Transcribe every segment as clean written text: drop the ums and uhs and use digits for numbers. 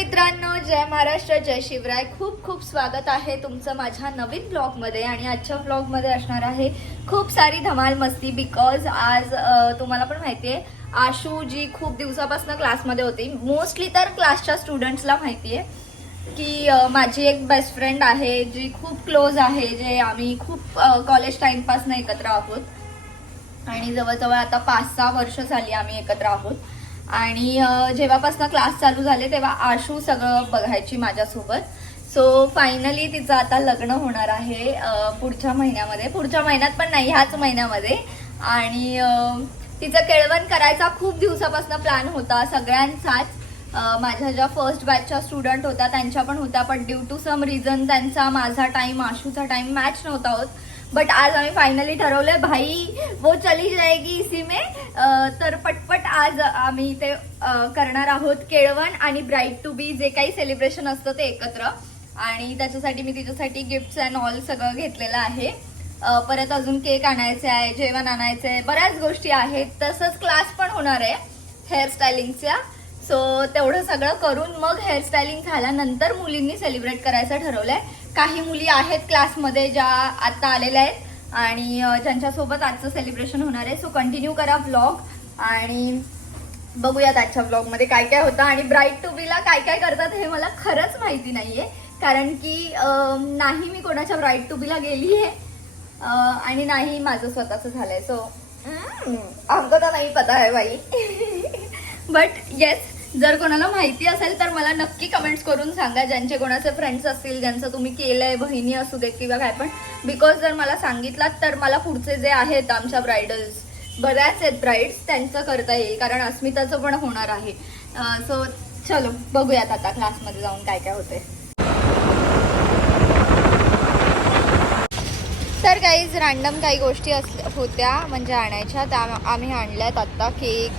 मित्रांनो, जय महाराष्ट्र, जय शिवराय. खूप खूप स्वागत आहे तुमचं माझ्या नवीन ब्लॉगमध्ये. आणि आजच्या ब्लॉगमध्ये असणार आहे खूप सारी धमाल मस्ती. बिकॉज आज तुम्हाला पण माहिती आहे, आशू जी खूप दिवसापासून क्लासमध्ये होती. मोस्टली तर क्लासच्या स्टुडंट्सला माहिती आहे की माझी एक बेस्ट फ्रेंड आहे जी खूप क्लोज आहे, जे आम्ही खूप कॉलेज टाइमपासून एकत्र आहोत आणि जवळजवळ आता 5-6 वर्ष झाली आम्ही एकत्र आहोत. आणि जेव्हापासून क्लास चालू झाले तेव्हा आशू सगळं बघायची माझ्यासोबत. सो फायनली तिचं आता लग्न होणार आहे पुढच्या महिन्यात पण नाही, ह्याच महिन्यामध्ये. आणि तिचं केळवण करायचा खूप दिवसापासून प्लॅन होता सगळ्यांचाच. माझ्या ज्या फर्स्ट बॅचच्या स्टुडंट होत्या त्यांच्या पण होत्या, पण ड्यू टू सम रिझन त्यांचा माझा टाइम आशूचा टाइम मॅच नव्हता होत. बट आज आम्ही फायनली ठरवलंय, भाई वो चली जाएगी इसी में. तर पटपट आज आम्ही ते करणार आहोत केळवण आणि ब्राईड टू बी जे काही सेलिब्रेशन असतं ते एकत्र. आणि त्याच्यासाठी मी तिच्यासाठी गिफ्ट्स अँड ऑल सगळं घेतलेलं आहे. परत अजून केक आणायचे आहे, जेवण आणायचं आहे, बऱ्याच गोष्टी आहेत. तसंच क्लास पण होणार आहे हेअरस्टायलिंगच्या. सो तेवढं सगळं करून मग हेअरस्टायलिंग झाल्यानंतर मुलींनी सेलिब्रेट करायचं ठरवलंय. काही मुली आहेत क्लासमध्ये ज्या आता आलेल्या आहेत आणि ज्यांच्यासोबत आजचं सेलिब्रेशन होणार आहे. सो कंटिन्यू करा व्लॉग आणि बघूयात आजच्या व्लॉगमध्ये काय काय होतं. आणि ब्राईड टू बीला काय काय करतात हे मला खरंच माहिती नाहीये, कारण की नाही मी कोणाच्या ब्राईड टू बीला गेली आहे आणि नाही माझं स्वतःचं झालंय. सो आमको तर नाही पता है भाई. बट येस, जर कोणाला माहिती असेल तर मला नक्की कमेंट्स करून सांगा. ज्यांचे कोणाचे फ्रेंड्स असतील, ज्यांचं तुम्ही केलंय, बहिणी असू देत किंवा काय पण. बिकॉज जर मला सांगितलात तर मला पुढचे जे आहेत आमच्या ब्रायडल्स, बऱ्याच आहेत ब्राईड्स, त्यांचं करता येईल, कारण अस्मिताचं पण होणार आहे. सो चलो बघूयात आता क्लासमध्ये जाऊन काय काय होतंय. तर काहीच रॅन्डम काही गोष्टी होत्या म्हणजे आणायच्या, त्या आम्ही आणल्यात आत्ता. केक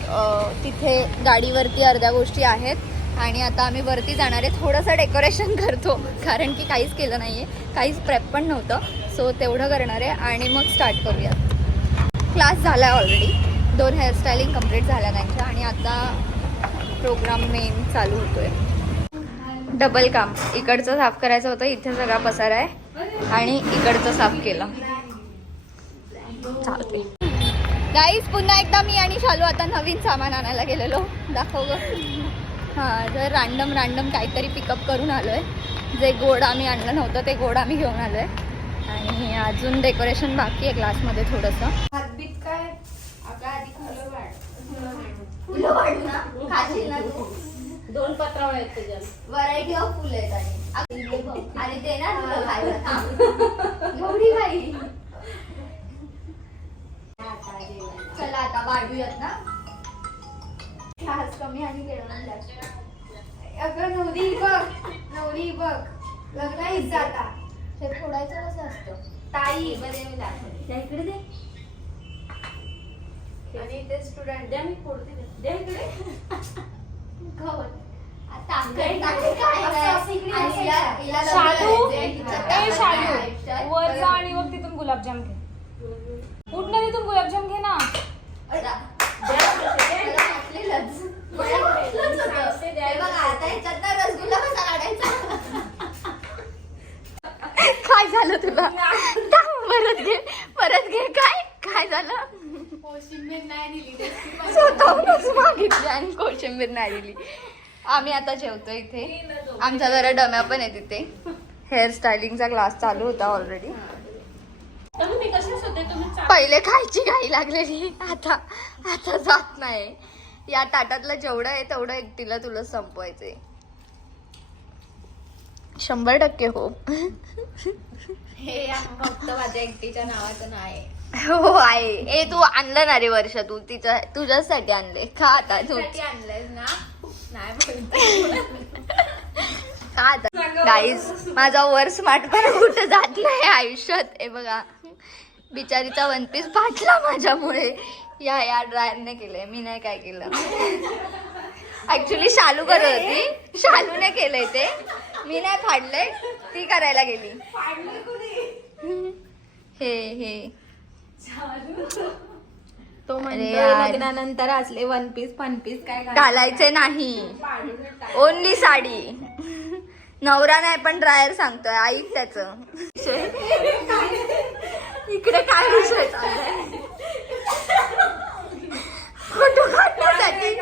तिथे गाडीवरती अर्ध्या गोष्टी आहेत आणि आता आम्ही वरती जाणार आहे. थोडंसं डेकोरेशन करतो कारण की काहीच केलं नाही आहे, काहीच प्रेप पण नव्हतं. सो तेवढं करणार आहे आणि मग स्टार्ट करूयात. क्लास झाला आहे ऑलरेडी, 2 हेअरस्टायलिंग कंप्लीट झाल्या त्यांच्या आणि आता प्रोग्राम मेन चालू होतोय. डबल काम, इकडचं साफ करायचं होतं, इथे सगळा पसारा आहे आणि इकडचं साफ केलं. चालते गाईज, पुन्हा एकदा मी आणि शालू आता नवीन सामान आणायला गेलेलो. दाखव ग. हां, जर रॅन्डम काहीतरी पिकअप करून आलोय. जे गोड आम्ही आणलं नव्हतं ते गोड आम्ही घेऊन आलोय. आणि अजून डेकोरेशन बाकी आहे क्लासमध्ये थोडंसं. हातबीत काय आपल्या आधी फुलं वाढू ना, खाशील ना तू. 2 पत्रावळ आहेत त्याच्यात, व्हरायटी ऑफ फुलं आहेत. आणि ते ना तुला खायला एवढी काही. चला आता वाढूयात ना. खास कमी आणि केळवण जास्त. अगं नवरी बघ लग्न हिस्सा आता ते फोडायचं कसं असतं ताई. बरे मी दाखवते त्या इकडे दे. आणि ते स्टुडंट द्या, मी फोडते द्या इकडे. गवत वर जा आणि मग तिथून गुलाबजाम घे. उठ ना, तिथून गुलाबजाम घे ना. काय झालं तुला? परत घे. काय झालं? कोशिंबीर नाही दिली, स्वतःहूनच मागितली आणि कोशिंबीर नाही दिली. आम्ही आता जेवतो इथे. आमच्या जरा डम्या पण आहे तिथे. हेअरस्टायलिंगचा क्लास चालू होता ऑलरेडी. पहिले खायची घाई लागलेली, आता जात नाही. या ताटातलं जेवढं आहे तेवढं एकटीला तुला संपवायचंय. 100% हो. हे फक्त माझ्या एकटीच्या नावाचं नाही. हो आहे. ए तू आणलं ना रे वर्ष, तू तुझ्यासाठी आणले. खा आता तू आणलंय ना. गाईज, माझा वर स्मार्टपणा कुठं जात नाही आयुष्यात. हे बघा, बिचारीचा 1 पीस फाटला माझ्यामुळे. या ड्रायरने केलंय, मी नाही काय केलं. ऍक्च्युली शालू करत होती, शालूने केलंय ते, मी नाही फाडलंय, ती करायला गेली. हे तो अरे म्हणतो यार. लग्नानंतर असले वन पीस काय घालायचे नाही, ओनली साडी. नवरा नाही पण ड्रायर सांगतोय, ऐक त्याच. इकडे काय विषय चाललाय? फोटो काढण्यासाठी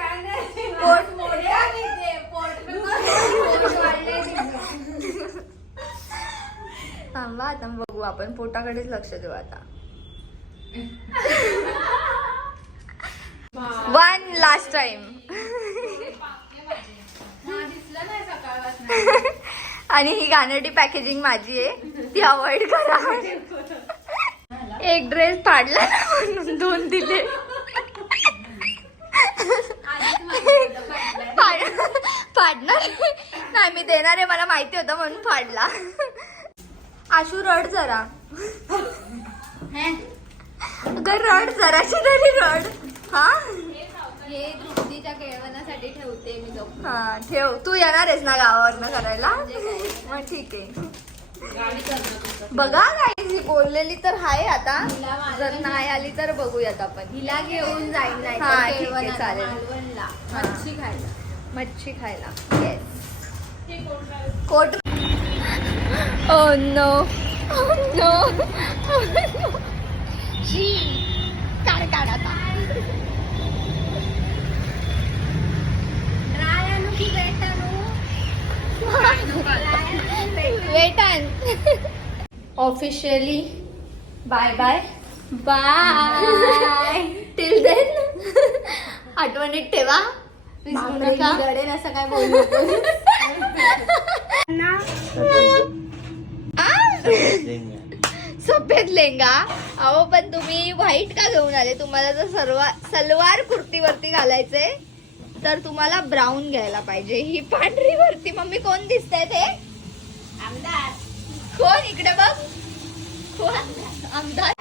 थांबा, आता बघू आपण, पोटाकडेच लक्ष देऊ आता. One last time. आणि ही घाणेरडी पॅकेजिंग माझी आहे, ती अवॉइड करा. एक ड्रेस फाडला ना म्हणून 2 दिले. फाडणार नाही, मी देणार आहे, मला माहिती होतं म्हणून फाडला. आशू रड जरा, अगं रड जराशी तरी रड. हा हे तृप्तीच्या केळवणासाठी ठेवते मी तो. हा ठेव, तू येणार आहेस ना गावावरनं करायला, मग ठीक आहे. बघा काय ही बोललेली तर आहे, आता जर नाही आली तर बघूयात आपण. हिला घेऊन जाईल नाही हा, तर ठीक आहे, केळवणाला, चालेल. मालवणला हा. मच्छी खायला. मच्छी खायला. Yes. Coat. Oh no, oh no, काढ आता. ड्राय आणू की वेट आणू? Wet and officially bye bye bye. Till then. आठवणीत ठेवा, विसरू नका. रडेन असं काय बोलू नको. सफेद लेंगा. अहो पण तुम्ही व्हाईट का घेऊन आले? तुम्हाला जर सलवार कुर्तीवरती घालायचंय तर तुम्हाला ब्राऊन घ्यायला पाहिजे. ही पांढरी वरती मम्मी कोण दिसतंय ते? आमदार. कोण? इकडे बघ. कोण? आमदार.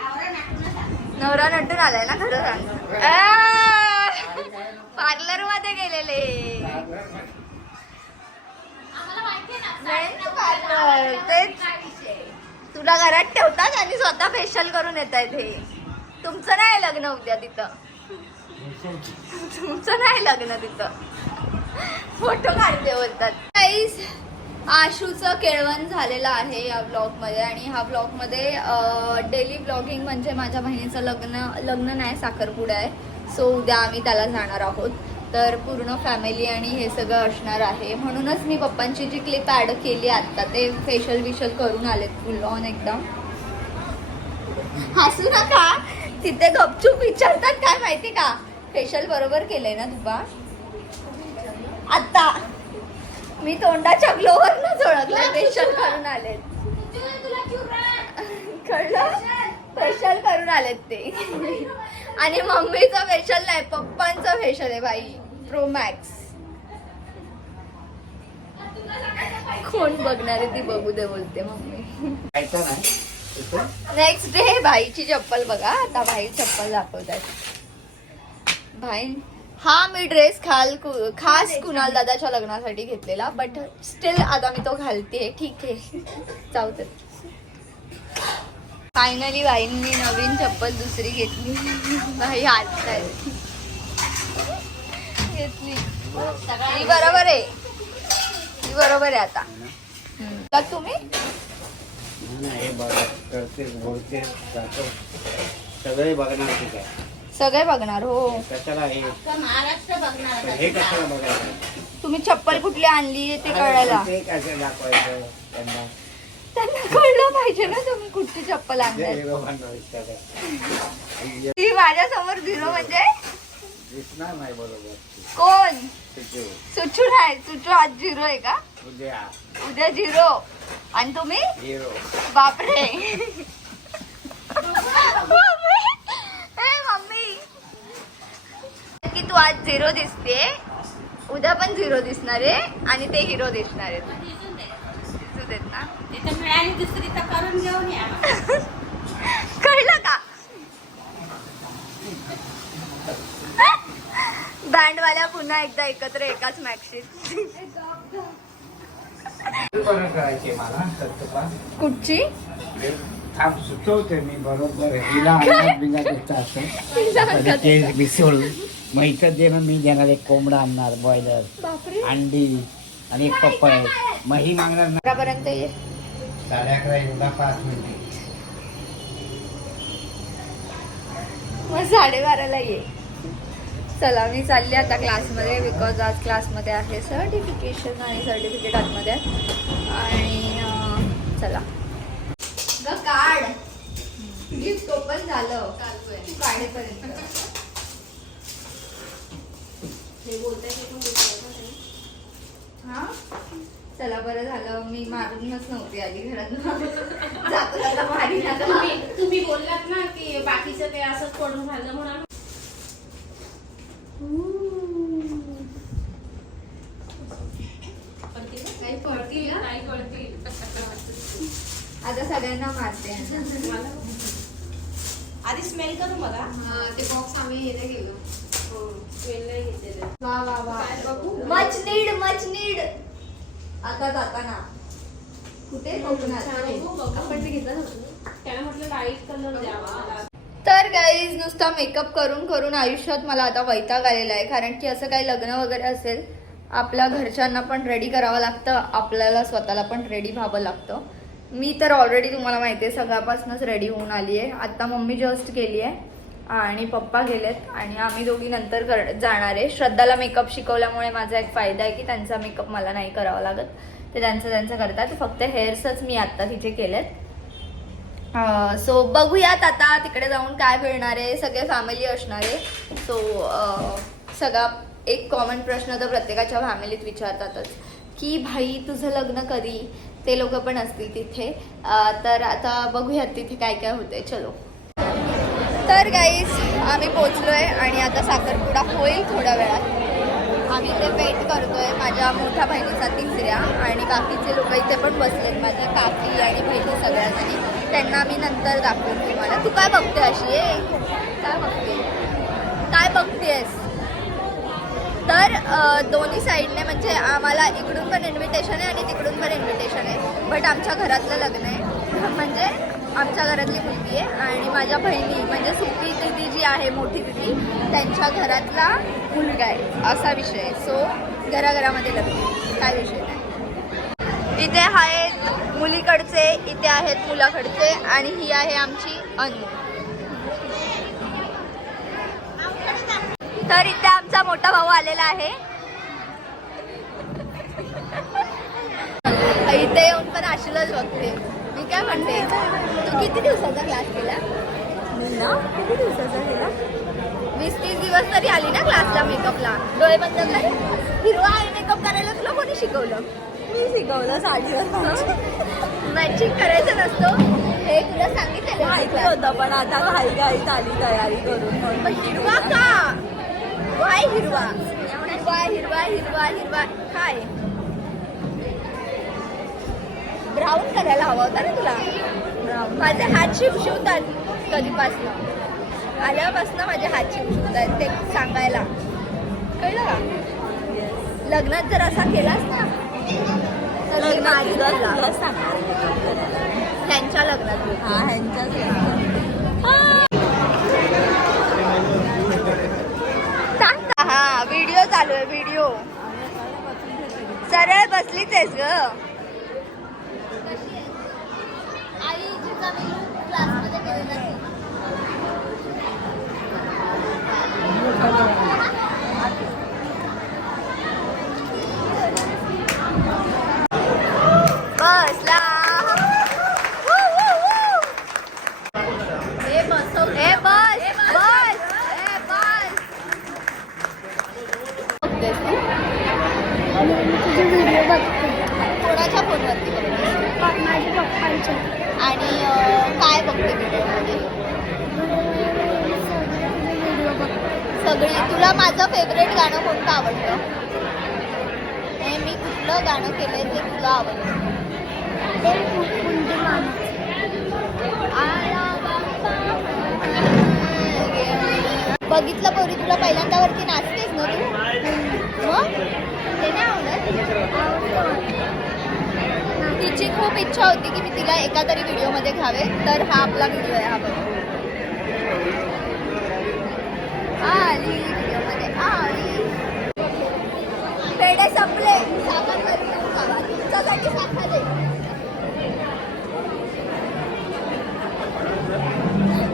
नवरा नटून आलाय ना, खरं सांग. पार्लर मध्ये गेलेले. पार्लर तेच तुला घरात ठेवतात आणि स्वतः फेशियल करून येत आहेत. हे तुमचं नाही लग्न उद्या तिथं, तुमचं नाही लग्न तिथं. फोटो काढते बोलतात. गाईज, आशूचं केळवण झालेलं आहे या ब्लॉग मध्ये. आणि ह्या ब्लॉग मध्ये डेली ब्लॉगिंग म्हणजे माझ्या बहिणीचं लग्न नाही, साखरपुडा आहे. सो उद्या आम्ही त्याला जाणार आहोत. तर पूर्ण फॅमिली आणि हे सगळं असणार आहे. म्हणूनच मी पप्पांची जी क्लिप ऍड केली आता, ते फेशियल विशल करून आलेत फुल ऑन एकदम. हसू नका, तिथे गपचूप विचारतात काय माहिती का, फेशियल बरोबर केलंय ना तुपा? आता मी तोंडाच्या ग्लोवरनच ओळखलंय, फेशियल करून आलेत. कळलं? फेशियल करून आलेत ते. आणि मम्मीचं फेशियल नाही, पप्पांचं फेशियल आहे बाई, प्रो मॅक्स. कोण बघणार आहे ती बघू दे बोलते मम्मी. नेक्स्ट डे भाईची चप्पल बघा. आता भाई चप्पल दाखवतात. भाई हा मी ड्रेस खास कुणाल दादाच्या लग्नासाठी घेतलेला, बट स्टील आता मी तो घालते. ठीक आहे, जाऊ दे. फायनली बाईंनी नवीन चप्पल दुसरी घेतली. भाई हात घेतली. ही बरोबर आहे, ही बरोबर आहे. आता का तुम्ही सगळे बघणार ठीक आहे, सगळे बघणार हो. कशाला हे महाराष्ट्र बघणार. हे कशाला बघायचं? तुम्ही चप्पल कुठली आणली ते कळायला ते कसं दाखवायचं त्यांना? त्यांना कळलं पाहिजे ना तुम्ही कुठची चप्पल आणली. लोकांना विचार ती माझ्या समोर 0 म्हणजे दिसणार नाही बरोबर. कोण? सुचू. सुचू नाही, सुचू आज 0 आहे का? उद्या उद्या 0. आणि तुम्ही? हिरो. बापरे. मम्मी की तू आज 0 दिसते, उद्या पण 0 दिसणार आहे आणि ते हिरो दिसणार आहेत. दिसू देत ना. मिळाली दुसरी तर करून घेऊन या. कळलं का? बँडवाल्या पुन्हा एकदा एकत्र एकाच मॅक्सीत. करायचे मला कुठची? थांब सुचवते मी बरोबर हिला अंगात बिंगात येतं असं कधी तेल मिसळून मग इथं दे मग मी देणार एक कोंबडा आणणार बॉयलर बापरे अंडी आणि एक पपई मग ही मागणार ना पर्यंत ये 11:30 एवढा 5 मिनिटे मग 12:30ला ये. चला मी चालली आता क्लासमध्ये बिकॉज आज क्लासमध्ये आहे सर्टिफिकेशन आणि सर्टिफिकेट आतमध्ये आहे. आणि चला ग काढ गिफ्ट ओपन झालं तू काढेपर्यंत हे हा चला बरं झालं मी मारूनच नव्हती आली घरात जाता मारी तुम्ही बोललात ना की बाकीचं ते असंच पडून झालं म्हणून काही पडतील ना नाही पडतील आता सगळ्यांना मारते. आधी स्मेल करू बघा ते बॉक्स आम्ही येथे गेलो स्मेल नाही घेतलेलं वा वा वा मच नीड आता जाताना कुठे कोकणात आपण ते घेतलं नव्हतं त्याला म्हटलं लाईट कलर द्यावा. तर गाईज नुसता मेकअप करून करून आयुष्यात मला आता वैताग आलेला आहे. कारण की असं काही लग्न वगैरे असेल आपल्या घरच्यांना पण रेडी करावं लागतं, आपल्याला स्वतःला पण रेडी व्हावं लागतं. मी तर ऑलरेडी तुम्हाला माहिती आहे सगळ्यापासूनच रेडी होऊन आली आहे. आता मम्मी जस्ट गेली आहे आणि पप्पा गेलेत आणि आम्ही दोघी नंतर जाणार आहे. श्रद्धाला मेकअप शिकवल्यामुळे माझा एक फायदा आहे की त्यांचा मेकअप मला नाही करावा लागत, ते त्यांचं करतात. फक्त हेअर्सच मी आत्ता तिचे केलेत. सो बघूयात आता तिकडे जाऊन काय मिळणार आहे. सगळे फॅमिली असणार आहे. सो सगळा एक कॉमन प्रश्न तर प्रत्येकाच्या फॅमिलीत विचारतातच की भाई तुझं लग्न कधी, ते लोक पण असतील तिथे. तर आता बघूयात तिथे काय काय होतंय. चलो. तर गाईज आम्ही पोचलोय आणि आता साखरपुडा होईल थोड्या वेळात. आम्ही ते वेट करतोय माझ्या मोठ्या बहिणीचा तिसऱ्या आणि बाकीचे लोक इथे पण बसलेत माझ्या काकी आणि बहिणी सगळ्याजणी. त्यांना मी नंतर दाखवून तुम्हाला. तू काय बघते अशी आहे काय बघतेस. तर दोन्ही साईडने म्हणजे आम्हाला इकडून पण इन्व्हिटेशन आहे आणि तिकडून पण इन्व्हिटेशन आहे. बट आमच्या घरातलं लग्न आहे म्हणजे आमच्या घरातली मुलगी आहे आणि माझ्या बहिणी म्हणजे सुकी दिदी जी आहे मोठी दिदी त्यांच्या घरातला मुलगा आहे असा विषय आहे. सो घराघरामध्ये लग्न काय विषय नाही. इथे आहेत मुलीकडचे, इथे आहेत मुलाकडचे आणि ही आहे आमची अनु. तर इथे आमचा मोठा भाऊ आलेला आहे. इथे येऊन पण आशीलच बघते. मी काय म्हणते तू किती दिवसाचा क्लास केला ना? किती दिवसाचा केला? 20-30 दिवस तरी आली ना क्लासला मेकअपला. डोळे बंद कर. हिरवा आय मेकअप करायला तुला कोणी शिकवलं? मी शिकवलं. साडीवर मॅचिंग करायचं नसतो हे तुला सांगितलं माहिती होतं पण आता घाईघाईत आली तयारी करून. पण हिरवा का? वाय हिरवा हिरवा हिरवा हिरवा काय ब्राऊन करायला हवा होता ना तुला. माझे हात शिवतात कधीपासून आल्यापासून माझे हात शिवतात ते सांगायला कळलं का. लग्नात जर असा केलास ना तर त्यांच्या लग्नात हा व्हिडिओ चालू आहे. व्हिडिओ सरळ बसलीच आहेस ग. क्लासमध्ये केलेला बसला. हे बसव हे बस बस हे बस. तुझे व्हिडिओ बघते कोणाच्या फोनवरती बघते? माझ्या पप्पांच्या. आणि काय बघते व्हिडिओमध्ये? व्हिडिओ बघते सगळी. तुला माझं फेवरेट गाणं कोणतं आवडतं? हे मी कुठलं गाणं केलंय ते तुला आवडतं? ते कुंडी मामा. बघितलं पोरी तुला पहिल्यांदा वरती नाचतेस ना तू. मग ते नाही आवडत? आवडतं. तिची खूप इच्छा होती की मी तिला एका तरी व्हिडिओमध्ये घ्यावे, तर हा आपला व्हिडिओ आहे. हा बघा, आली व्हिडिओमध्ये आली. पेढे संपले, साखर घरी येऊन खावा. तुमच्यासाठी साखर आहे.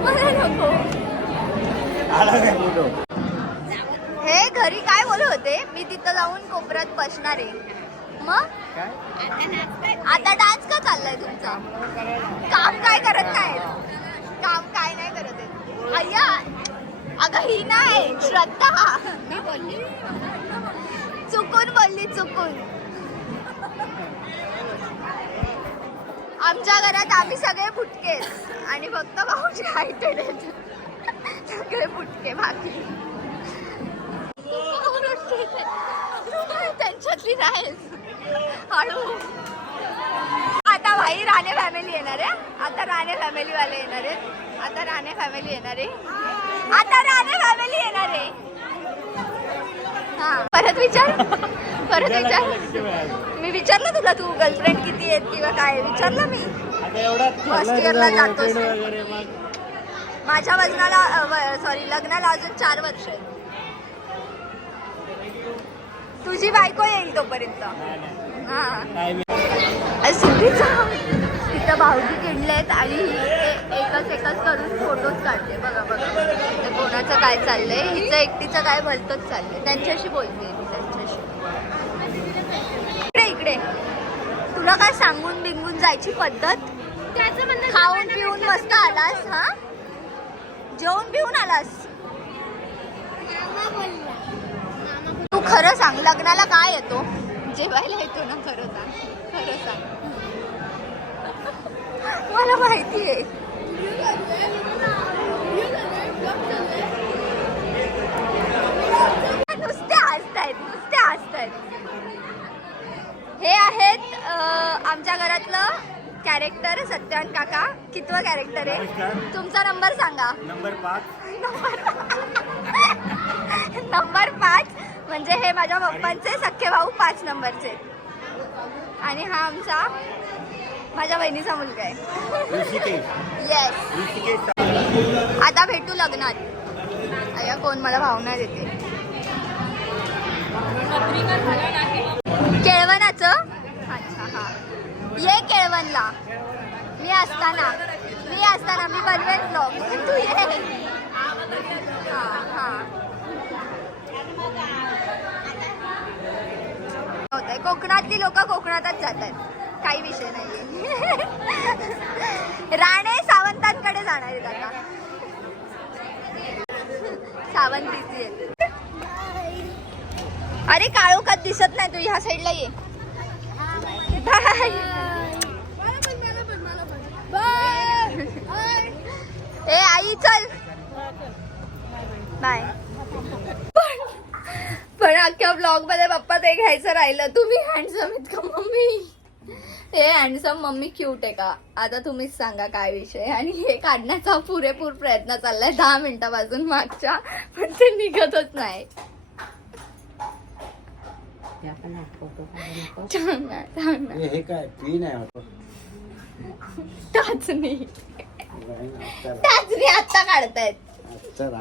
मला नको. हे घरी काय बोलत होते, मी तिथं जाऊन कोपऱ्यात बसणार आहे. मग आता डान्स का चाललाय तुमचा? काम काय करत नाही, काम काय नाही करत आहे. अय्या, अगं ही नाही श्रद्धा, मी बोलली, चुकून बोलली, चुकून. आमच्या घरात आम्ही सगळे फुटके आणि फक्त भाऊजी हायटेड आहेत. सगळे फुटके, बाकी त्यांच्यातली राहील हळू. आता भाई राणे फॅमिली येणार आहे. आता राणे फॅमिली वाले येणार आहेत. आता राणे फॅमिली येणार आहे. आता राणे फॅमिली येणार आहे. हा, परत विचार, परत विचार. मी विचारलं तुला, तू गर्लफ्रेंड किती आहेत किंवा काय विचारलं मी? फर्स्ट इयरला जातोस. माझ्या लग्नाला, सॉरी, लग्नाला अजून 4 वर्ष आहेत. तुझी बायको येईल तोपर्यंत. हा, सुट्टीचा तिथं भाऊजी किडलेत आणि एकच करून फोटोज काढते. बघा बघा, ते कोणाचं काय चाललंय, हिचं एकटीचं काय भलतंच चाललंय. त्यांच्याशी बोलते मी, त्यांच्याशी. इकडे इकडे, तुला काय सांगून बिंगून जायची पद्धत? खाऊन पिऊन मस्त आलास? हा, जेवून पिऊन आलास? तू खरं सांग, लग्नाला काय येतो? जेवायला येतो ना? खरं सांग, खरं सांग. मला माहिती आहे. नुसते हसतायत, नुसते हसतायत. हे आहेत आमच्या घरातलं कॅरेक्टर सत्यवान काका. कितवं कॅरेक्टर आहे? तुमचा नंबर सांगा. नंबर 5. नंबर 5 म्हणजे हे माझ्या पप्पांचे सख्खे भाऊ 5 नंबरचे. आणि हा आमचा माझ्या बहिणीचा मुलगा आहे. येस. आता भेटू लग्नात. अय्या, कोण मला भावना देते. केळवणाचं? अच्छा, हा, ये केळवणला. मी असताना मी बनवेन ब्लॉग, तू ये. हा हा, होतंय. कोकणातली लोक कोकणातच जातात, काही विषय नाहीये. राणे सावंतांकडे जाणार आहेत आता. सावंत बिझी आहेत. अरे काळोखात दिसत नाही तू, ह्या साईडला ये. बाय. ए आई चल, बाय. पण अख्ख्या ब्लॉग मध्ये पप्पा ते घ्यायचं राहिलं. तुम्ही हँडसम आहेत का मम्मी? हे हँडसम मम्मी क्यूट आहे का? आता तुम्हीच सांगा काय विषय. आणि हे काढण्याचा पुरेपूर प्रयत्न चाललाय 10 मिनिटापासून मागच्या, पण ते निघतच नाही. हे काय पी नाही टाचणी आता काढतायत. चल